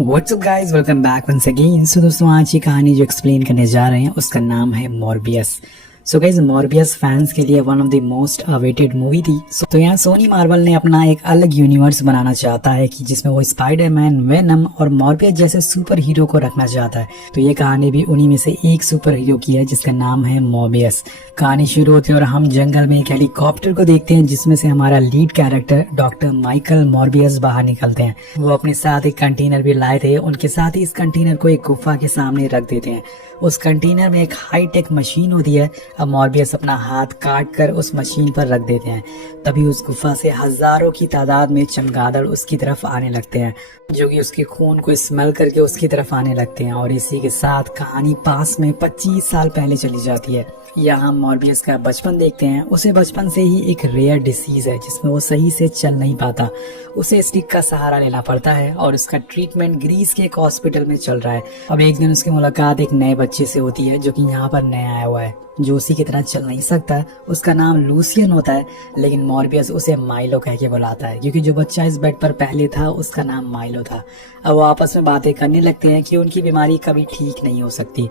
What's up guys, welcome back once again. So दोस्तों, आज की कहानी जो एक्सप्लेन करने जा रहे हैं उसका नाम है Morbius. So guys, Morbius fans के लिए one of the most awaited movie थी। तो यहाँ सोनी मार्वल ने अपना एक अलग यूनिवर्स बनाना चाहता है कि जिसमें वो स्पाइडरमैन, वेनम और मॉर्बियस जैसे सुपर हीरो को रखना चाहता है। तो ये कहानी भी उन्हीं में से एक सुपर हीरो की है जिसका नाम है मॉर्बियस। कहानी शुरू होती है और हम जंगल में एक हेलीकॉप्टर को देखते हैं जिसमें से हमारा lead character doctor Michael Morbius बाहर निकलते हैं। वो अपने साथ एक कंटेनर भी लाए थे। उनके साथ ही इस कंटेनर को एक गुफा के सामने रख देते हैं। उस कंटेनर में एक हाई टेक मशीन होती है। अब मॉर्बियस अपना हाथ काट कर उस मशीन पर रख देते हैं। तभी उस गुफा से हजारों की तादाद में चमगादड़ उसकी तरफ आने लगते हैं, जो कि उसके खून को स्मेल करके उसकी तरफ आने लगते हैं। और इसी के साथ कहानी पास में 25 साल पहले चली जाती है। यहाँ हम मॉर्बियस का बचपन देखते हैं। उसे बचपन से ही एक रेयर डिसीज है जिसमें वो सही से चल नहीं पाता। उसे स्टिक का सहारा लेना पड़ता है और उसका ट्रीटमेंट ग्रीस के एक हॉस्पिटल में चल रहा है। अब एक दिन उसकी मुलाकात एक नए बच्चे से होती है जो कि यहाँ पर नया आया हुआ है, जो उसी की तरह चल नहीं सकता। उसका नाम लूसियन होता है, लेकिन मॉर्बियस उसे माइलो कह के बुलाता है क्योंकि जो बच्चा इस बेड पर पहले था उसका नाम माइलो था। अब वो आपस में बातें करने लगते हैं कि उनकी बीमारी कभी ठीक नहीं हो सकती।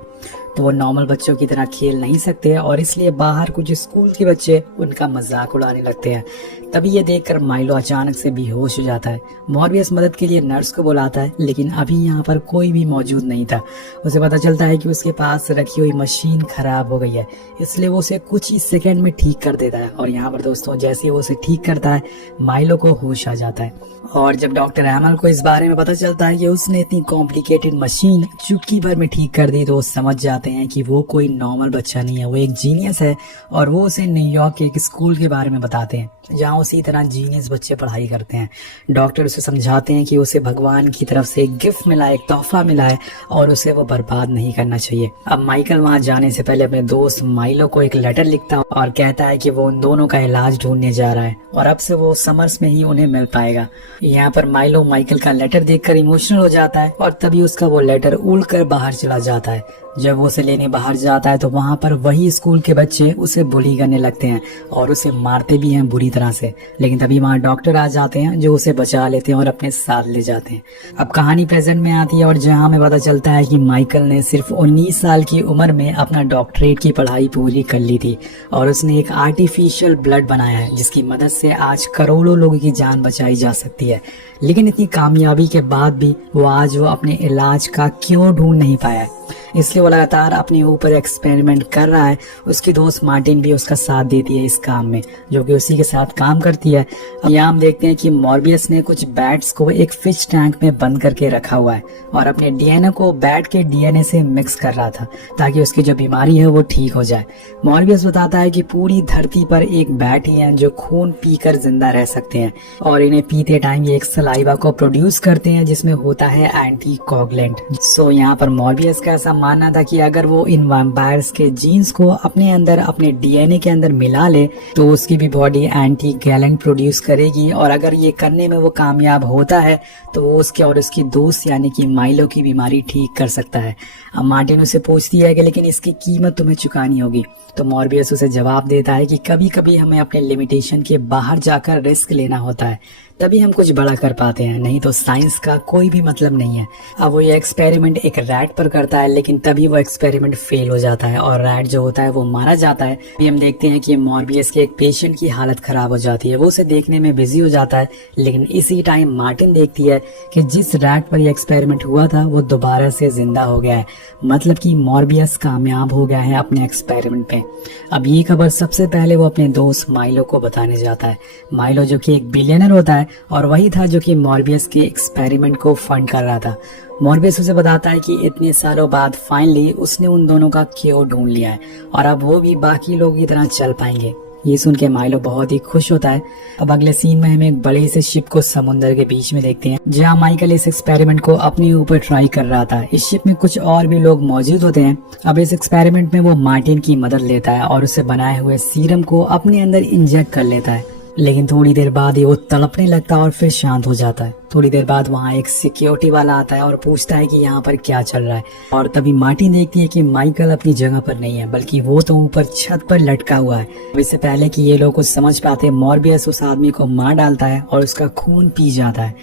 तो वो नॉर्मल बच्चों की तरह खेल नहीं सकते और इसलिए बाहर कुछ स्कूल के बच्चे उनका मजाक उड़ाने लगते हैं। तभी ये देखकर माइलो अचानक से बेहोश हो जाता है। मॉर्बियस मदद के लिए नर्स को बुलाता है, लेकिन अभी यहाँ पर कोई भी मौजूद नहीं था। उसे पता चलता है कि उसके पास रखी हुई मशीन खराब हो गई है, इसलिए वो उसे कुछ ही सेकंड में ठीक कर देता है। और यहाँ पर दोस्तों, जैसे ही वो उसे ठीक करता है, माइलो को होश आ जाता है। और जब डॉक्टर एमल को इस बारे में पता चलता है कि उसने इतनी कॉम्प्लिकेटेड मशीन चुटकी भर में ठीक कर दी, तो वो समझ जाते हैं कि वो कोई नॉर्मल बच्चा नहीं है, वो एक जीनियस है। और वो उसे न्यूयॉर्क के एक स्कूल के बारे में बताते हैं जहाँ उसी तरह जीनियस बच्चे पढ़ाई करते हैं। डॉक्टर उसे समझाते हैं कि उसे भगवान की तरफ से एक गिफ्ट मिला है, एक तोहफा मिला है और उसे वो बर्बाद नहीं करना चाहिए। अब माइकल वहाँ जाने से पहले अपने दोस्त माइलो को एक लेटर लिखता है और कहता है कि वो उन दोनों का इलाज ढूंढने जा रहा है और अब से वो समर्स में ही उन्हें मिल पाएगा। यहाँ पर माइलो माइकल का लेटर देखकर इमोशनल हो जाता है और तभी उसका वो लेटर उड़कर बाहर चला जाता है। जब वो उसे लेने बाहर जाता है तो वहाँ पर वही स्कूल के बच्चे उसे बुली करने लगते हैं और उसे मारते भी हैं बुरी तरह से। लेकिन तभी वहाँ डॉक्टर आ जाते हैं जो उसे बचा लेते हैं और अपने साथ ले जाते हैं। अब कहानी प्रेजेंट में आती है और जहाँ हमें पता चलता है कि माइकल ने सिर्फ 19 साल की उम्र में अपना डॉक्टरेट की पढ़ाई पूरी कर ली थी और उसने एक आर्टिफिशियल ब्लड बनाया है जिसकी मदद से आज करोड़ों लोगों की जान बचाई जा सकती है। लेकिन इतनी कामयाबी के बाद भी वो अपने इलाज का क्यों ढूंढ नहीं पाया है, इसलिए वो लगातार अपने ऊपर एक्सपेरिमेंट कर रहा है। उसकी दोस्त मार्टिन भी उसका साथ देती है इस काम में, जो कि उसी के साथ काम करती है। यहाँ हम देखते हैं कि मॉर्बियस ने कुछ बैट्स को एक फिश टैंक में बंद करके रखा हुआ है और अपने डीएनए को बैट के डीएनए से मिक्स कर रहा था ताकि उसकी जो बीमारी है वो ठीक हो जाए। मॉर्बियस बताता है कि पूरी धरती पर एक बैट ही है जो खून पीकर जिंदा रह सकते हैं और इन्हें पीते टाइम ये एक सलाइवा को प्रोड्यूस करते हैं जिसमें होता है एंटी कोगुलेंट। सो यहाँ पर मॉर्बियस का ऐसा मानना था कि अगर वो इन वैम्पायर्स के जीन्स को अपने अंदर, अपने डीएनए के अंदर मिला ले तो उसकी भी बॉडी एंटी गैलेंट प्रोड्यूस करेगी और अगर ये करने में वो कामयाब होता है तो वो उसके और उसकी दोस्त यानी कि माइलो की बीमारी ठीक कर सकता है। अब मार्टिन उसे पूछती है कि लेकिन इसकी कीमत तुम्हें चुकानी होगी। तो मॉर्बियस उसे जवाब देता है कि कभी कभी हमें अपने लिमिटेशन के बाहर जाकर रिस्क लेना होता है, तभी हम कुछ बड़ा कर पाते हैं, नहीं तो साइंस का कोई भी मतलब नहीं है। अब वो ये एक्सपेरिमेंट एक रैट पर करता है, लेकिन तभी वो एक्सपेरिमेंट फेल हो जाता है और रैट जो होता है वो मारा जाता है। अभी हम देखते हैं कि मॉर्बियस के एक पेशेंट की हालत खराब हो जाती है। वो उसे देखने में बिजी हो जाता है, लेकिन इसी टाइम मार्टिन देखती है कि जिस रैट पर ये एक्सपेरिमेंट हुआ था वो दोबारा से जिंदा हो गया है, मतलब कि मॉर्बियस कामयाब हो गया है अपने एक्सपेरिमेंट पे। अब ये खबर सबसे पहले वो अपने दोस्त माइलो को बताने जाता है। माइलो जो कि एक बिलियनर होता है और वही था जो कि मॉर्बियस के एक्सपेरिमेंट को फंड कर रहा था। मॉर्बियस उसे बताता है कि इतने सालों बाद फाइनली उसने उन दोनों का क्योर ढूंढ लिया है और अब वो भी बाकी लोगों की तरह चल पाएंगे। ये सुन के माइलो बहुत ही खुश होता है। अब अगले सीन में हम एक बड़े से शिप को समुद्र के बीच में देखते हैं जहाँ माइकल इस एक्सपेरिमेंट को अपने ऊपर ट्राई कर रहा था। इस शिप में कुछ और भी लोग मौजूद होते हैं। अब इस एक्सपेरिमेंट में वो मार्टिन की मदद लेता है और उसे बनाए हुए सीरम को अपने अंदर इंजेक्ट कर लेता है, लेकिन थोड़ी देर बाद ही वो तड़पने लगता है और फिर शांत हो जाता है। थोड़ी देर बाद वहाँ एक सिक्योरिटी वाला आता है और पूछता है कि यहाँ पर क्या चल रहा है और तभी मार्टिन देखती है कि माइकल अपनी जगह पर नहीं है, बल्कि वो तो ऊपर छत पर लटका हुआ है। इससे पहले कि ये लोग कुछ समझ पाते, मॉर्बियस उस आदमी को मार डालता है और उसका खून पी जाता है।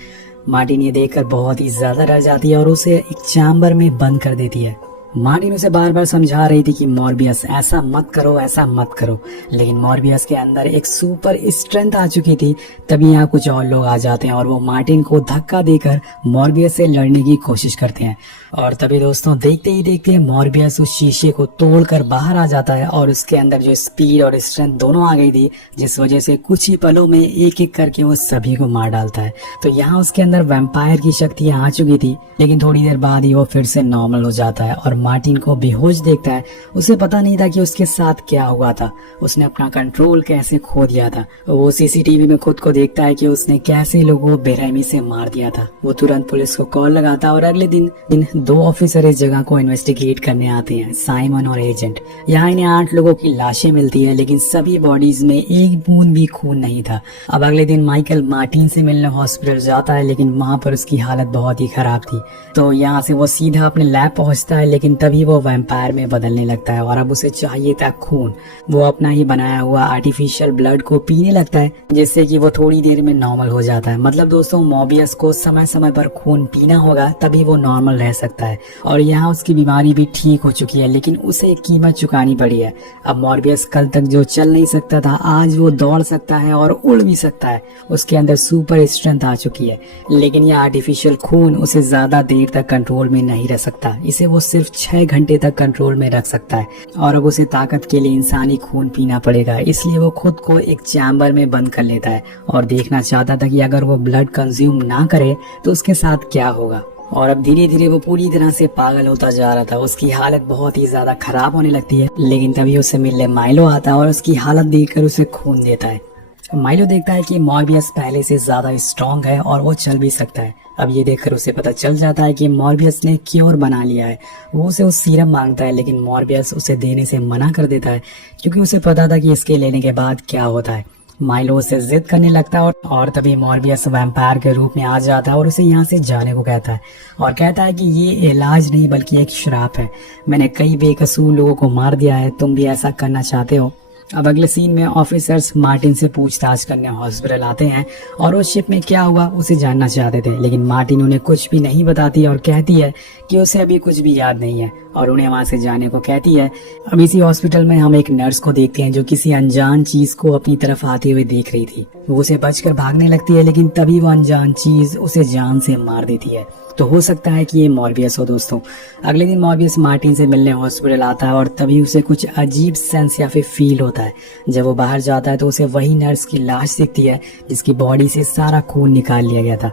मार्टिन ये देखकर बहुत ही ज्यादा डर जाती है और उसे एक चैम्बर में बंद कर देती है। मार्टिन उसे बार बार समझा रही थी कि मॉर्बियस ऐसा मत करो, ऐसा मत करो, लेकिन मॉर्बियस के अंदर एक सुपर स्ट्रेंथ आ चुकी थी। तभी यहाँ कुछ और लोग आ जाते हैं और वो मार्टिन को धक्का देकर मॉर्बियस से लड़ने की कोशिश करते हैं। और तभी दोस्तों देखते ही देखते मॉर्बियस उस शीशे को तोड़कर बाहर आ जाता है और उसके अंदर जो स्पीड और स्ट्रेंथ दोनों आ गई थी, जिस वजह से कुछ ही पलों में एक एक करके वो सभी को मार डालता है। तो यहाँ उसके अंदर वैम्पायर की शक्तियाँ आ चुकी थी, लेकिन थोड़ी देर बाद ही वो फिर से नॉर्मल हो जाता है और मार्टिन को बेहोश देखता है। उसे पता नहीं था कि उसके साथ क्या हुआ था, उसने अपना कंट्रोल कैसे खो दिया था। वो सीसीटीवी में खुद को देखता है कि उसने कैसे लोगों को बेरहमी से मार दिया था। वो तुरंत पुलिस को कॉल लगाता है और अगले दिन 2 ऑफिसर इस जगह को इन्वेस्टिगेट करने आते हैं, साइमन और एजेंट। यहाँ इन्हें 8 लोगों की लाशें मिलती है, लेकिन सभी बॉडीज में एक बूंद भी खून नहीं था। अब अगले दिन माइकल मार्टिन से मिलने हॉस्पिटल जाता है, लेकिन वहाँ पर उसकी हालत बहुत ही खराब थी। तो यहाँ से वो सीधा अपने लैब पहुँचता है, लेकिन तभी वो वैम्पायर में बदलने लगता है और अब उसे चाहिए था खून। वो अपना ही बनाया हुआ आर्टिफिशियल ब्लड को पीने लगता है, जिससे कि वो थोड़ी देर में नॉर्मल हो जाता है। मतलब दोस्तों मॉर्बियस को समय समय पर खून पीना होगा, तभी वो नॉर्मल रह सकता है। और यहाँ उसकी बीमारी भी ठीक हो चुकी है, लेकिन उसे एक कीमत चुकानी पड़ी है। अब मॉर्बियस कल तक जो चल नहीं सकता था, आज वो दौड़ सकता है और उड़ भी सकता है। उसके अंदर सुपर स्ट्रेंथ आ चुकी है, लेकिन यह आर्टिफिशियल खून उसे ज्यादा देर तक कंट्रोल में नहीं रह सकता। इसे वो सिर्फ 6 घंटे तक कंट्रोल में रख सकता है और अब उसे ताकत के लिए इंसानी खून पीना पड़ेगा। इसलिए वो खुद को एक चैम्बर में बंद कर लेता है और देखना चाहता था कि अगर वो ब्लड कंज्यूम ना करे तो उसके साथ क्या होगा। और अब धीरे धीरे वो पूरी तरह से पागल होता जा रहा था। उसकी हालत बहुत ही ज्यादा खराब होने लगती है, लेकिन तभी उससे मिलने माइलो आता है और उसकी हालत देखकर उसे खून देता है। माइलो देखता है कि मॉर्बियस पहले से ज्यादा स्ट्रांग है और वो चल भी सकता है। अब ये देखकर उसे पता चल जाता है कि मॉर्बियस ने क्योर बना लिया है। वो उसे उस सीरम मांगता है, लेकिन मॉर्बियस उसे देने से मना कर देता है, क्योंकि उसे पता था कि इसके लेने के बाद क्या होता है। माइलो उसे जिद करने लगता है और तभी मॉर्बियस वैम्पायर के रूप में आ जाता है और उसे यहाँ से जाने को कहता है और कहता है कि ये इलाज नहीं बल्कि एक श्राप है। मैंने कई बेकसूर लोगों को मार दिया है, तुम भी ऐसा करना चाहते हो। अब अगले सीन में ऑफिसर्स मार्टिन से पूछताछ करने हॉस्पिटल आते हैं और उस शिप में क्या हुआ उसे जानना चाहते थे, लेकिन मार्टिन उन्हें कुछ भी नहीं बताती और कहती है कि उसे अभी कुछ भी याद नहीं है और उन्हें वहां से जाने को कहती है। अब इसी हॉस्पिटल में हम एक नर्स को देखते हैं जो किसी अनजान चीज को अपनी तरफ आते हुए देख रही थी। वो उसे बचकर भागने लगती है, लेकिन तभी वो अनजान चीज उसे जान से मार देती है। तो हो सकता है कि ये मॉर्बियस हो दोस्तों। अगले दिन मॉर्बियस मार्टिन से मिलने हॉस्पिटल आता है और तभी उसे कुछ अजीब सेंस या फिर फील होता है। जब वो बाहर जाता है तो उसे वही नर्स की लाश दिखती है जिसकी बॉडी से सारा खून निकाल लिया गया था।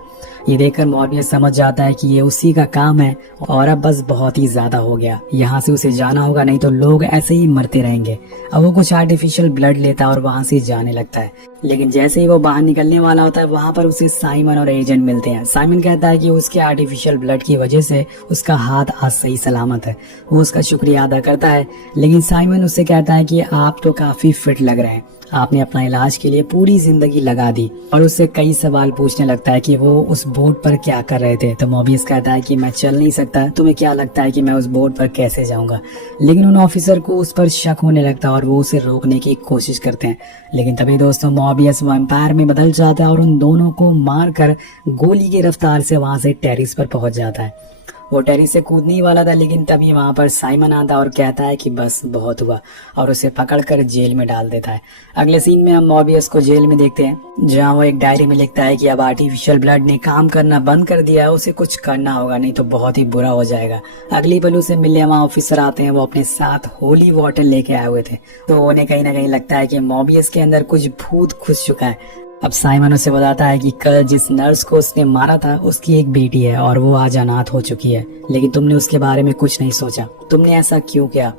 ये देखकर मॉर्बियस समझ जाता है कि ये उसी का काम है और अब बस बहुत ही ज्यादा हो गया, यहाँ से उसे जाना होगा, नहीं तो लोग ऐसे ही मरते रहेंगे। अब वो कुछ आर्टिफिशियल ब्लड लेता है और वहां से जाने लगता है, लेकिन जैसे ही वो बाहर निकलने वाला होता है वहां पर उसे साइमन और एजेंट मिलते हैं। साइमन कहता है कि उसके आर्टिफिशियल ब्लड की वजह से उसका हाथ आज सही सलामत है। वो उसका शुक्रिया अदा करता है, लेकिन साइमन उससे कहता है कि आप तो काफी फिट लग रहे हैं, आपने अपना इलाज के लिए पूरी जिंदगी लगा दी। और उससे कई सवाल पूछने लगता है कि वो उस बोट पर क्या कर रहे थे। तो मॉर्बियस कहता है कि मैं चल नहीं सकता, तुम्हें क्या लगता है कि मैं उस बोट पर कैसे जाऊंगा। लेकिन उन ऑफिसर को उस पर शक होने लगता है और वो उसे रोकने की कोशिश करते हैं, लेकिन तभी दोस्तों मॉर्बियस वैम्पायर में बदल जाता है और उन दोनों को मारकर गोली की रफ्तार से वहां से टेरिस पर पहुंच जाता है। वो टेरिस से कूदने ही वाला था, लेकिन तभी वहां पर साइमन आता और कहता है कि बस बहुत हुआ और उसे पकड़कर जेल में डाल देता है। अगले सीन में हम मॉर्बियस को जेल में देखते हैं, जहां वो एक डायरी में लिखता है कि अब आर्टिफिशियल ब्लड ने काम करना बंद कर दिया है, उसे कुछ करना होगा नहीं तो बहुत ही बुरा हो जाएगा। अगली पल उसे मिलने वहां ऑफिसर आते हैं, वो अपने साथ होली वाटर लेके आए हुए थे। तो उन्हें कहीं ना कहीं लगता है कि मॉर्बियस के अंदर कुछ भूत घुस चुका है। अब साइमन उसे बताता है कि कल जिस नर्स को उसने मारा था उसकी एक बेटी है और वो आज अनाथ हो चुकी है, लेकिन तुमने उसके बारे में कुछ नहीं सोचा। तुमने ऐसा क्यों किया?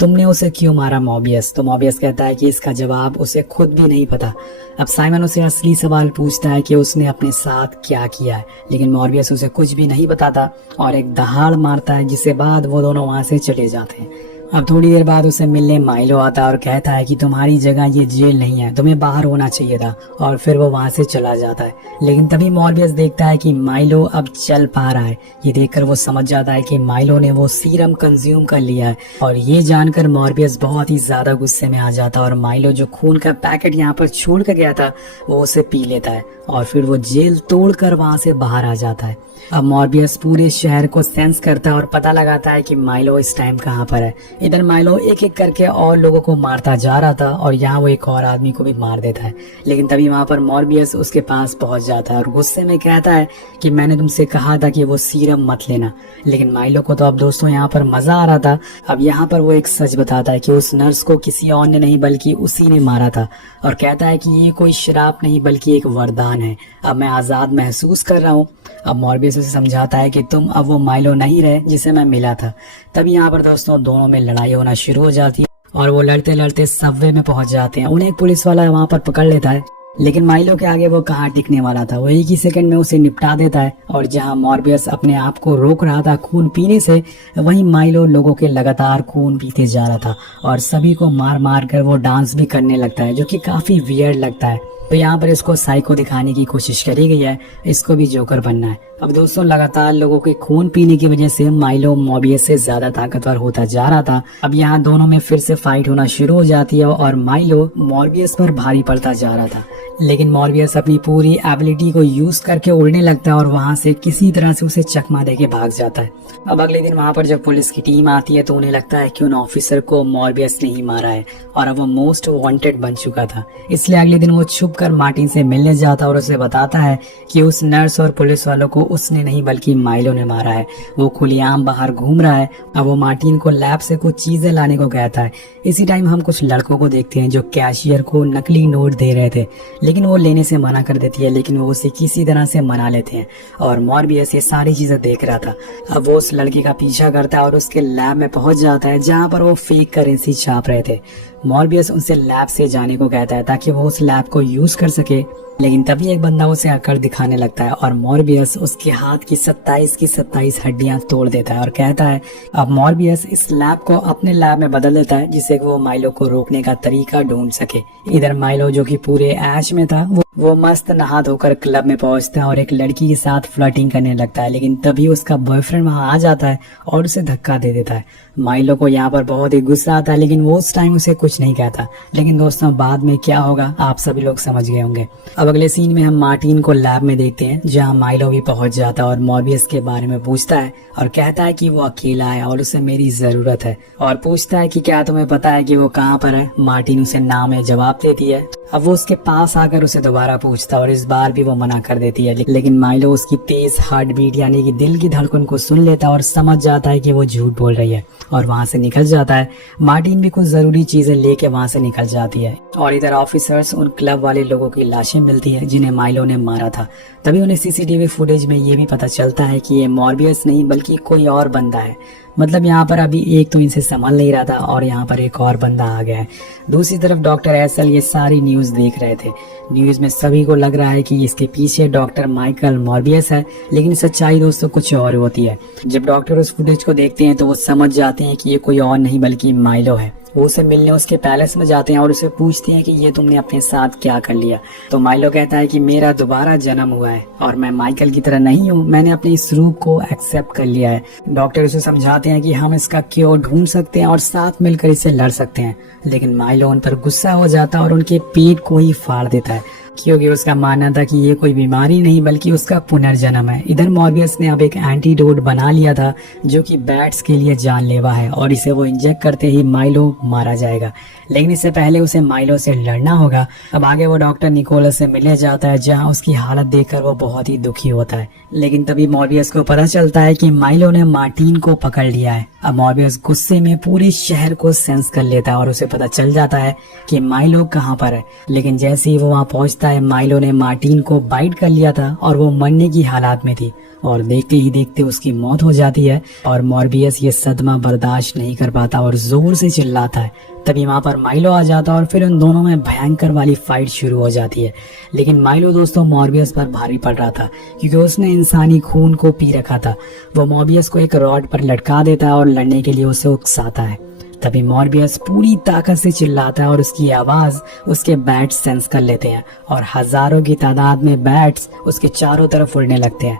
तुमने उसे क्यों मारा मॉर्बियस? तो मॉर्बियस कहता है कि इसका जवाब उसे खुद भी नहीं पता। अब साइमन उसे असली सवाल पूछता है कि उसने अपने साथ क्या किया है, लेकिन मॉर्बियस उसे कुछ भी नहीं बताता और एक दहाड़ मारता है, जिसके बाद वो दोनों वहां से चले जाते हैं। अब थोड़ी देर बाद उसे मिलने माइलो आता है और कहता है कि तुम्हारी जगह ये जेल नहीं है, तुम्हें बाहर होना चाहिए था, और फिर वो वहां से चला जाता है। लेकिन तभी मॉर्बियस देखता है कि माइलो अब चल पा रहा है। ये देखकर वो समझ जाता है कि माइलो ने वो सीरम कंज्यूम कर लिया है, और ये जानकर मॉर्बियस बहुत ही ज्यादा गुस्से में आ जाता है और माइलो जो खून का पैकेट यहाँ पर छोड़ कर गया था वो उसे पी लेता है, और फिर वो जेल तोड़कर वहां से बाहर आ जाता है। अब मॉर्बियस पूरे शहर को सेंस करता है और पता लगाता है कि माइलो इस टाइम कहाँ पर है। इधर माइलो एक एक करके और लोगों को मारता जा रहा था और यहाँ वो एक और आदमी को भी मार देता है। लेकिन तभी वहां पर मॉर्बियस उसके पास पहुंच जाता है और गुस्से में कहता है कि मैंने तुमसे कहा था कि वो सीरम मत लेना। लेकिन माइलो को तो अब दोस्तों यहाँ पर मजा आ रहा था। अब यहाँ पर वो एक सच बताता है कि उस नर्स को किसी और ने नहीं बल्कि उसी ने मारा था, और कहता है कि ये कोई श्राप नहीं बल्कि एक वरदान है। अब मैं आजाद महसूस कर रहा हूँ। अब मॉर्बियस उसे समझाता है कि तुम अब वो माइलो नहीं रहे जिसे मैं मिला था। तब यहाँ पर दोस्तों दोनों में लड़ाई होना शुरू हो जाती है और वो लड़ते लड़ते सबवे में पहुंच जाते हैं। उन्हें एक पुलिस वाला वहां पर पकड़ लेता है, लेकिन माइलो के आगे वो कहाँ टिकने वाला था। वो एक ही सेकंड में उसे निपटा देता है, और जहां मॉर्बियस अपने आप को रोक रहा था खून पीने से, वहीं माइलो लोगों के लगातार खून पीते जा रहा था और सभी को मार मार कर वो डांस भी करने लगता है, जो कि काफी वियर्ड लगता है। तो यहाँ पर इसको साइको दिखाने की कोशिश करी गई है, इसको भी जोकर बनना है। अब दोस्तों लगातार लोगों के खून पीने की वजह से माइलो मॉर्बियस से ज्यादा ताकतवर होता जा रहा था। अब यहाँ दोनों में फिर से फाइट होना शुरू हो जाती है और माइलो मॉर्बियस पर भारी पड़ता जा रहा था। लेकिन मॉर्बियस अपनी पूरी एबिलिटी को यूज करके उड़ने लगता है और वहां से किसी तरह से उसे चकमा देके भाग जाता है। अब अगले दिन वहां पर जब पुलिस की टीम आती है तो उन्हें लगता है कि उन ऑफिसर को मॉर्बियस ने ही मारा है और अब वो मोस्ट वांटेड बन चुका था। इसलिए अगले दिन वो छुप कर मार्टिन से मिलने जाता और उसे बताता है कि उस नर्स और पुलिस वालों को उसने नहीं बल्कि माइलो ने मारा है। वो खुलेआम बाहर घूम रहा है। अब वो मार्टिन को लैब से कुछ चीजें लाने को कहता है। इसी टाइम हम कुछ लड़कों को देखते हैं जो कैशियर को नकली नोट दे रहे थे, लेकिन वो लेने से मना कर देती है, लेकिन वो उसे किसी तरह से मना लेते हैं और मॉर्बियस ये सारी चीजें देख रहा था। अब वो उस लड़के का पीछा करता है और उसके लैब में पहुंच जाता है जहां पर वो फेक करेंसी छाप रहे थे। मॉर्बियस उनसे लैब से जाने को कहता है ताकि वो उस लैब को यूज कर सके, लेकिन तभी एक बंदा उसे अकड़ दिखाने लगता है और मॉर्बियस उसके हाथ की 27 की 27 हड्डियां तोड़ देता है और कहता है अब मॉर्बियस इस लैब को अपने लैब में बदल देता है जिससे वो माइलो को रोकने का तरीका ढूंढ सके। इधर माइलो जो कि पूरे ऐश में था वो मस्त नहा धोकर क्लब में पहुंचता है और एक लड़की के साथ फ्लर्टिंग करने लगता है, लेकिन तभी उसका बॉयफ्रेंड वहां आ जाता है और उसे धक्का दे देता है। माइलो को यहाँ पर बहुत ही गुस्सा आता है, लेकिन वो उस टाइम उसे कुछ नहीं कहता। लेकिन दोस्तों बाद में क्या होगा आप सभी लोग समझ गए होंगे। अब अगले सीन में हम मार्टिन को लैब में देखते हैं जहाँ माइलो भी पहुंच जाता है और मॉर्बियस के बारे में पूछता है और कहता है कि वो अकेला है और उसे मेरी जरूरत है, और पूछता है कि क्या तुम्हें पता है कि वो कहाँ पर है। मार्टिन उसे नाम में जवाब देती है। अब वो उसके पास आकर उसे दोबारा पूछता है और इस बार भी वो मना कर देती है, लेकिन माइलो उसकी तेज हार्ट बीट यानी कि दिल की धड़कन को सुन लेता है और समझ जाता है कि वो झूठ बोल रही है और वहां से निकल जाता है। मार्टिन भी कुछ जरूरी चीजें लेके वहां से निकल जाती है और इधर ऑफिसर्स उन क्लब वाले लोगों की लाशें मिलती है जिन्हें माइलो ने मारा था। तभी उन्हें सीसीटीवी फुटेज में ये भी पता चलता है कि ये मॉर्बियस नहीं बल्कि कोई और बंदा है। मतलब यहाँ पर अभी एक तो इनसे संभाल नहीं रहा था और यहाँ पर एक और बंदा आ गया है। दूसरी तरफ डॉक्टर एसल ये सारी न्यूज देख रहे थे। न्यूज में सभी को लग रहा है कि इसके पीछे डॉक्टर माइकल मॉर्बियस है, लेकिन सच्चाई दोस्तों कुछ और होती है। जब डॉक्टर उस फुटेज को देखते हैं तो वो समझ जाते हैं कि ये कोई और नहीं बल्कि माइलो है। वो उसे मिलने उसके पैलेस में जाते हैं और उसे पूछते हैं कि ये तुमने अपने साथ क्या कर लिया। तो माइलो कहता है कि मेरा दोबारा जन्म हुआ है और मैं माइकल की तरह नहीं हूँ, मैंने अपने इस रूप को एक्सेप्ट कर लिया है। डॉक्टर उसे समझाते हैं कि हम इसका क्योर ढूंढ सकते हैं और साथ मिलकर इसे लड़ सकते हैं, लेकिन माइलो उन पर गुस्सा हो जाता है और उनके पेट को ही फाड़ देता है क्योंकि उसका मानना था कि ये कोई बीमारी नहीं बल्कि उसका पुनर्जन्म है। इधर मॉर्बियस ने अब एक एंटीडोट बना लिया था जो कि बैट्स के लिए जानलेवा है और इसे वो इंजेक्ट करते ही माइलो मारा जाएगा, लेकिन इससे पहले उसे माइलो से लड़ना होगा। अब आगे वो डॉक्टर निकोलस से मिलने जाता है जहां उसकी हालत देखकर वो बहुत ही दुखी होता है, लेकिन तभी मॉर्बियस को पता चलता है कि माइलो ने मार्टिन को पकड़ लिया है। अब मॉर्बियस गुस्से में पूरे शहर को सेंस कर लेता है और उसे पता चल जाता है कि माइलो कहाँ पर है, लेकिन जैसे ही वो वहां पहुंचता है माइलो ने मार्टिन को बाइट कर लिया था और वो मरने की हालात में थी और देखते ही देखते उसकी मौत हो जाती है और मॉर्बियस ये सदमा बर्दाश्त नहीं कर पाता और जोर से चिल्लाता है। तभी वहां पर माइलो आ जाता है और फिर उन दोनों में भयंकर वाली फाइट शुरू हो जाती है। लेकिन माइलो दोस्तों मॉर्बियस पर भारी पड़ रहा था क्योंकि उसने इंसानी खून को पी रखा था। वो मॉर्बियस को एक रॉड पर लटका देता है और लड़ने के लिए उसे उकसाता है। तभी मॉर्बियस पूरी ताकत से चिल्लाता है और उसकी आवाज उसके बैट्स सेंस कर लेते हैं और हजारों की तादाद में बैट्स उसके चारों तरफ उड़ने लगते हैं।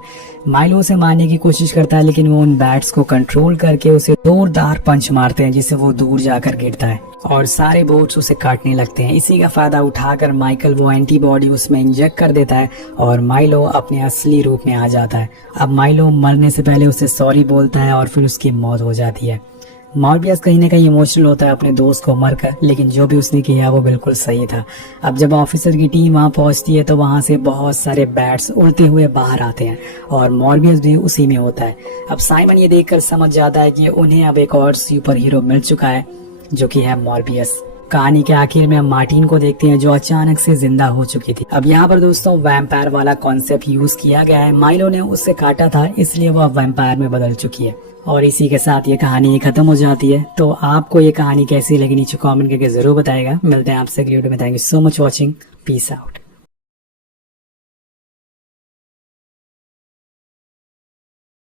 माइलो उसे मारने की कोशिश करता है लेकिन वो उन बैट्स को कंट्रोल करके उसे जोरदार पंच मारते हैं जिससे वो दूर जाकर गिरता है और सारे बोट्स उसे काटने लगते हैं। इसी का फायदा उठाकर माइकल वो एंटीबॉडी उसमें इंजेक्ट कर देता है और माइलो अपने असली रूप में आ जाता है। अब माइलो मरने से पहले उसे सॉरी बोलता है और फिर उसकी मौत हो जाती है। मॉर्बियस कहीं ना कहीं इमोशनल होता है अपने दोस्त को मरकर, लेकिन जो भी उसने किया वो बिल्कुल सही था। अब जब ऑफिसर की टीम वहां पहुंचती है तो वहां से बहुत सारे बैट्स उड़ते हुए बाहर आते हैं और मॉर्बियस भी उसी में होता है। अब साइमन ये देखकर समझ जाता है कि उन्हें अब एक और सुपर हीरो मिल चुका है जो कि है मॉर्बियस। कहानी के आखिर में हम मार्टिन को देखते हैं जो अचानक से जिंदा हो चुकी थी। अब यहाँ पर दोस्तों वैम्पायर वाला कॉन्सेप्ट यूज किया गया है। माइलो ने उससे काटा था इसलिए वो अब वैम्पायर में बदल चुकी है। और इसी के साथ ये कहानी खत्म हो जाती है। तो आपको ये कहानी कैसी लगी नीचे कमेंट करके जरूर बताएगा। मिलते हैं आपसे अगली वीडियो में। Thank you so much watching. Peace out.